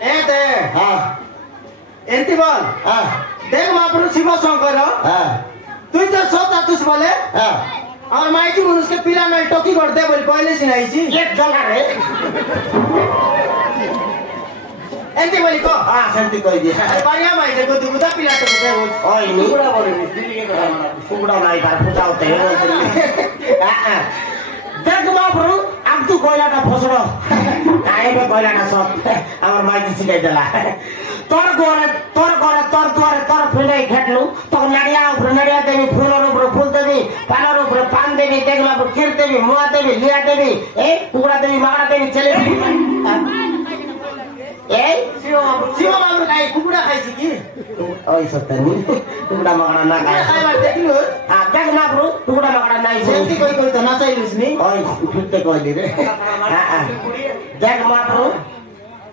एते हां एंती बोल हां देख महाप्रभु शिव शंकर हां तू तो सोता तुस बोले हां और माइकी मुनुष के पिला में टोकी कर दे बोल पहले सुनाई छी एक जगह रे एंती बोली को हां सेंती कहि दे अरे बढ़िया माई देखो तू गुदा पिला तो दे बोल ओए नुगड़ा बोले कुगड़ा नाही बार फुटाउते हां देख महाप्रभु अब तू कोइलाटा फसड़ो काहे कोइलाटा सब আমার মাইজি সিগাই দেলা তোর ঘরে তোর ফিরে খেটলু তোর নাড়িয়া উপরে নাড়িয়া দেবি ফুলের উপরে ফুল দেবি পানের উপরে পান দেবি দেখলা উপরে ক্ষীর দেবি মুয়া দেবি লিয়া দেবি এই কুকুরা দেবি মাগড়া দেবি ছেলে দেবি এই शिव बाबू खाई कुकुड़ा खाइছি কি ওই সত্যানি কুকুরা মাগড়া না খায় খাইবার দেখলু দেখ না ব্রো কুকুরা মাগড়া নাই সেন্তি কই কই তো না চাইলিস নি ওই ফিরতে কই দিরে দেখ মা ব্রো